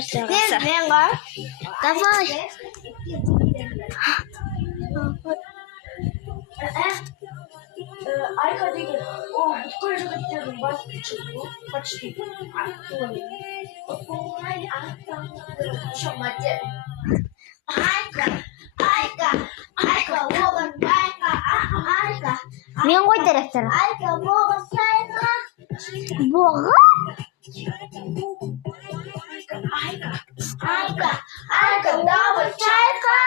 старт жасаса. Мен ғой. Давай. Айка деген бүткіл жігіттердің бас күші почти. Айка, оған Айка. Мен ғой директор. Айка, оған сайға. Боғы? Айка, давай, чайка.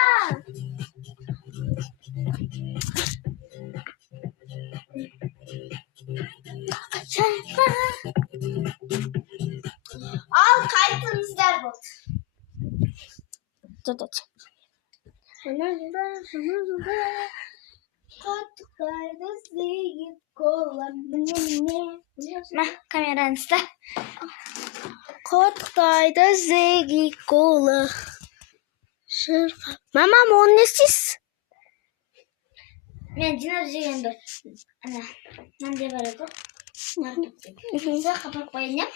Al kayıtımızlar bu. Dur. Kotkayda zeyip kola mene. Kamerаны ұста. Kotkayda zeyip kola. Мамам, оны не істейсіз? Мен динар жеген бір мынандай бар еді. Қапап қойын, иә?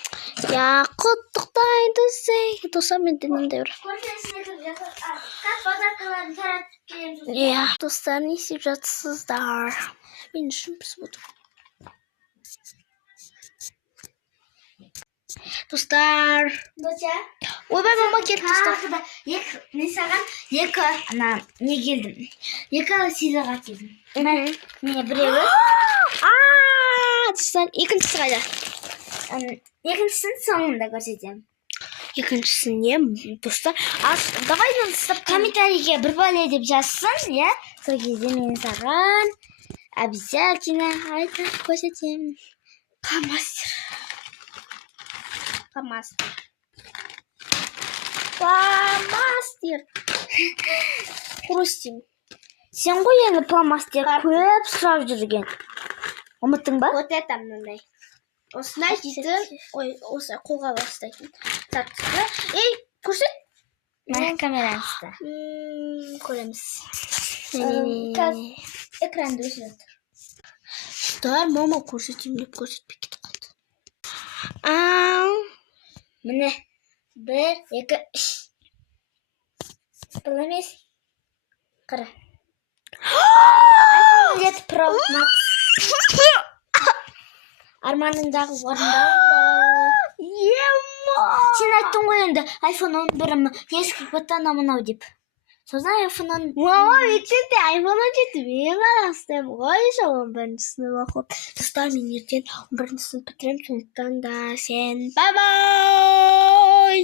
Я құттықтайды зейіп. Достар, менде мынандай бар. Көрсесіне кіріп жатыр. Как подаркаларын таратып келеміз. Иә, достар, не істеп жатсыздар? Мен үшін пісіп отыр. Достар. Дося. Ойбай, мама келді, достар. Мен саған екі не келдім. Екі сыйлық әкелдім. Міне біреуі. Достар, екіншісі қайда? Екіншісін соңында көрсетемін. Екіншісі не, достар? Давай достар. Комментарийге бір бәле деп жазсын, иә? Сол кезде мен саған обязательно айтып көрсетемін. Фломастер. Хрустим. Сен ғой енді фломастер көп сұрап жүрген. Ұмыттың ба? Вот это мынандай. Осындай дейтін, осы қолға бастайтын. Ей, көрсет. Камераны ұста. Көреміз. Экранды өшіріп жатыр. Достар, мама көрсетейін деп көрсетпей кетіп қалды. Міне, 1, 2, 3. Бұл емес. Қара. iPhone 7 Pro Max. Арманыңдағы орындалды. Сен айттың ғой енді iPhone 11 ескі қотана мынау деп. Содан iPhone 10. Мама, мектепте iPhone 17 мен ғана ұстаймын ғой, 11 сынып оқып. Достар, мен ертең 11 сынып бітіремін, сондықтан да сен бай-бай!